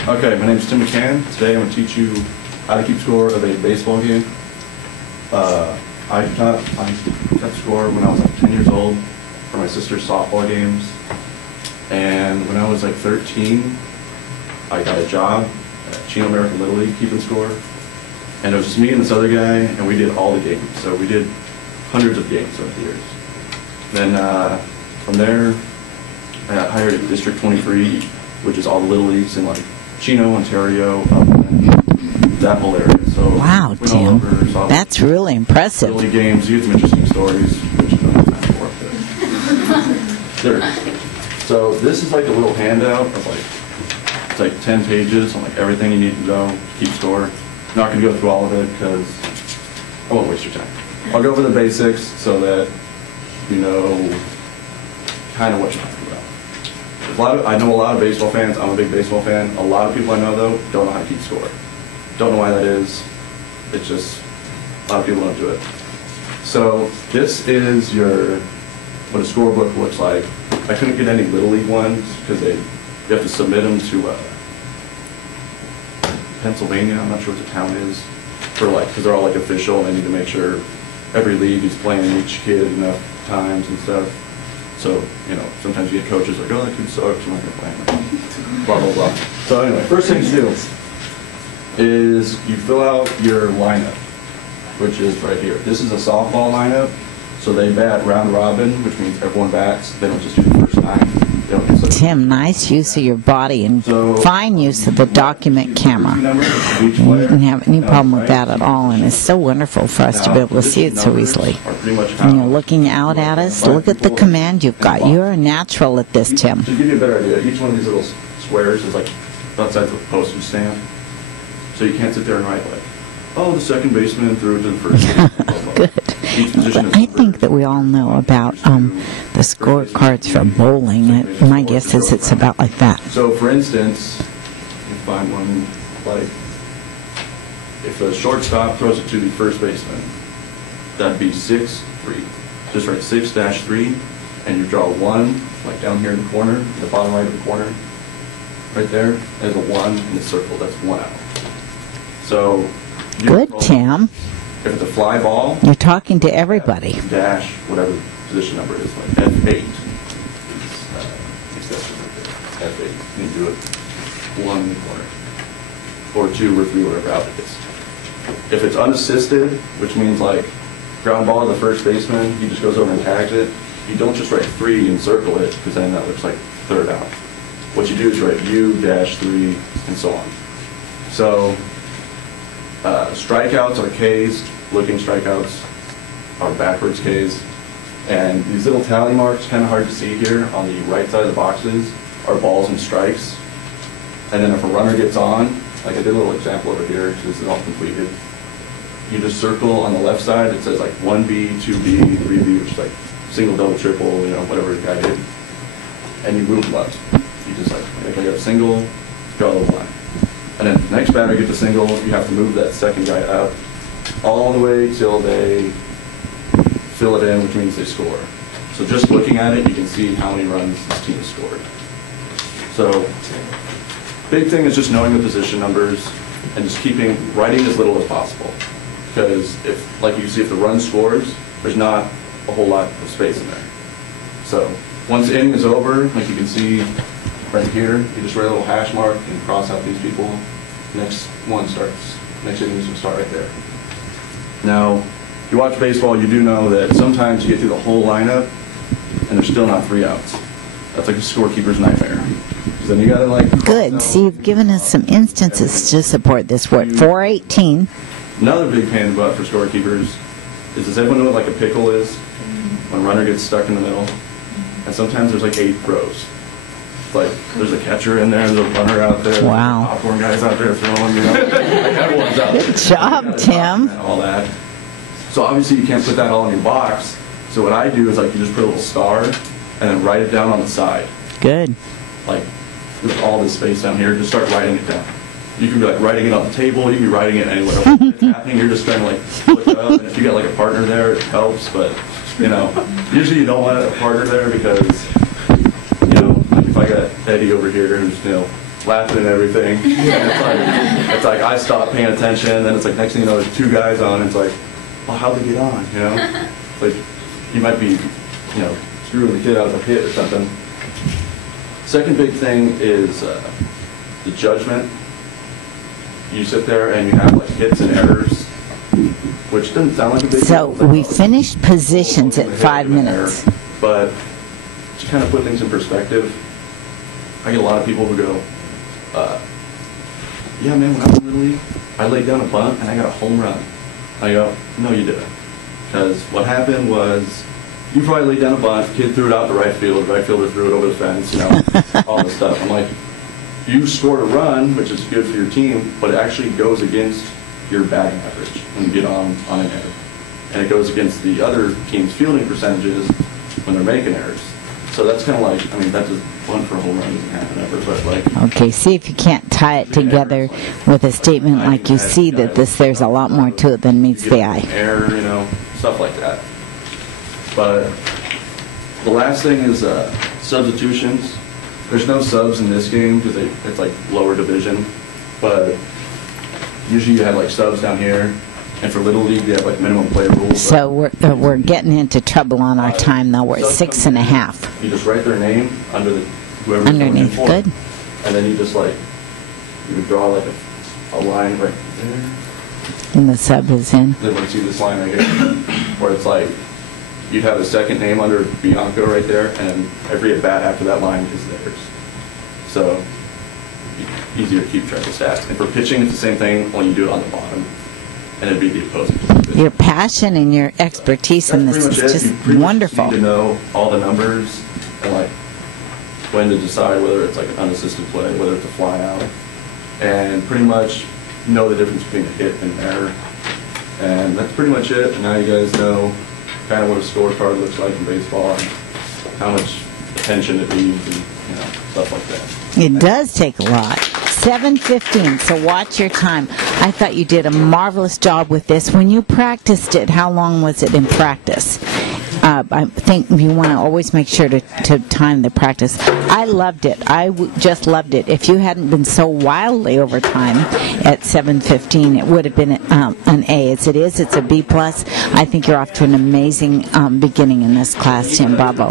Okay, my name is Tim McCann. Today I'm going to teach you how to keep score of a baseball game. I kept score when I was like 10 years old for my sister's softball games. And when I was like 13, I got a job at Chino American Little League keeping score. And it was just me and this other guy, and we did all the games. So we did hundreds of games over the years. Then from there, I got hired at District 23, which is all the Little Leagues in like Chino, Ontario, that whole area. So wow, Tim, that's really impressive. Little League games, you get some interesting stories, which you don't have time for. There. So this is like a little handout of like, it's like 10 pages on like everything you need to know to keep score. I'm not going to go through all of it because I won't waste your time. I'll go over the basics so that you know kind of what you're talking about. I know a lot of baseball fans. I'm a big baseball fan. A lot of people I know, though, don't know how to keep score. Don't know why that is. It's just a lot of people don't do it. So this is what a scorebook looks like. I couldn't get any Little League ones because you have to submit them to Pennsylvania. I'm not sure what the town is because they're all like official and they need to make sure every league is playing each kid enough times and stuff. So, you know, sometimes you get coaches like, oh, that kid sucks, I'm not going to play him. Blah, blah, blah. So anyway, first thing to do is you fill out your lineup, which is right here. This is a softball lineup. So they bat round robin, which means everyone bats. They don't just do the first time. They don't get Tim, nice use of your body and fine use of the document camera. You didn't have any problem with that at all, and it's so wonderful for us to be able to see it so easily. And you're looking out at us. Look at the command you've got. You're a natural at this, Tim. To give you a better idea, each one of these little squares is like about the size of a postage stamp. So you can't sit there and write like, oh, the second baseman threw it to the first. Good. But I think that we all know about the scorecards for bowling. My guess is it's about like that. So, for instance, you find one like if a shortstop throws it to the first baseman, that'd be 6-3. Just write 6-3, and you draw a 1 like down here in the corner, the bottom right of the corner, right there. There's a 1 in the circle. That's 1 out. So. Good, Tim. If it's a fly ball, you're talking to everybody. Dash, whatever the position number is, like F8. F8. You can do it 1 in the corner, or 2 or 3, whatever out it is. If it's unassisted, which means like ground ball to the first baseman, he just goes over and tags it. You don't just write 3 and circle it, because then that looks like third out. What you do is write U-3 and so on. So. Strikeouts are Ks, looking strikeouts are backwards Ks, and these little tally marks, kind of hard to see here, on the right side of the boxes are balls and strikes. And then if a runner gets on, like I did a little example over here, because this is all completed, you just circle on the left side, it says like 1B, 2B, 3B, which is like single, double, triple, you know, whatever the guy did, and you move left. You just like I got a single, draw a little line. And then the next batter gets a single, you have to move that second guy up all the way till they fill it in, which means they score. So just looking at it, you can see how many runs this team has scored. So big thing is just knowing the position numbers and just writing as little as possible. Because if, like you see, if the run scores, there's not a whole lot of space in there. So once the inning is over, like you can see right here, you just write a little hash mark and cross out these people. Next one starts. Next inning is going to start right there. Now, if you watch baseball, you do know that sometimes you get through the whole lineup and there's still not 3 outs. That's like a scorekeeper's nightmare. Then you got to like. Good. See, you've given us some instances to support this. What, 418? Another big pain in the butt for scorekeepers is, does everyone know what like a pickle is? When a runner gets stuck in the middle, and sometimes there's like 8 throws. Like, there's a catcher in there, there's a runner out there, wow. Popcorn guys out there throwing, you know, like everyone's out there. Good job, Tim. And all that. So obviously you can't put that all in your box. So what I do is like you just put a little star and then write it down on the side. Good. Like with all this space down here, just start writing it down. You can be like writing it on the table, you can be writing it anywhere else it's happening. You're just trying to like look it up, and if you got like a partner there, it helps. But you know, usually you don't want a partner there because, you know, if I got Eddie over here who's, you know, laughing and everything. And it's like I stop paying attention, then it's like next thing you know, there's 2 guys on, and it's like, well, how'd they get on, you know? Like, you might be, you know, screwing the kid out of a hit or something. Second big thing is the judgment. You sit there and you have like hits and errors, which doesn't sound like a big So deal. we finished positions at 5 minutes. But to kind of put things in perspective, I get a lot of people who go, yeah, man, when I was in Little League, I laid down a bunt and I got a home run. I go, no, you didn't. Because what happened was, you probably laid down a bunt, kid threw it out to right field, right fielder threw it over the fence, you know, all this stuff. I'm like, you scored a run, which is good for your team, but it actually goes against your batting average when you get on an error. And it goes against the other team's fielding percentages when they're making errors. So that's kind of like, I mean, that's just one for a home run doesn't happen ever, but like... Okay, see if you can't tie it together with a statement like you see that there's a lot more to it than meets the eye. Error, you know, stuff like that. But the last thing is substitutions. There's no subs in this game because it's like lower division, but usually you have like subs down here. And for Little League, they have like minimum play rules. So we're getting into trouble on our time, though. We're at 6.5. You just write their name under whoever's underneath. Good. And then you just like, you would draw like a line right there. And the sub is in. Then let's see this line right here, where it's like, you'd have a second name under Bianco right there, and every at bat after that line is theirs. So, easier to keep track of stats. And for pitching, it's the same thing, only you do it on the bottom. And it'd be the opposing. Your passion and your expertise in this is just wonderful. You need to know all the numbers and like when to decide whether it's like an unassisted play, whether it's a fly out, and pretty much know the difference between a hit and an error. And that's pretty much it. And now you guys know kind of what a scorecard looks like in baseball and how much attention it needs and stuff like that. It does take a lot. 7:15, so watch your time. I thought you did a marvelous job with this. When you practiced it, how long was it in practice? I think you want to always make sure to time the practice. I loved it. Just loved it. If you hadn't been so wildly over time at 7:15, it would have been an A. As it is, it's a B+. I think you're off to an amazing beginning in this class, Tim. Bravo.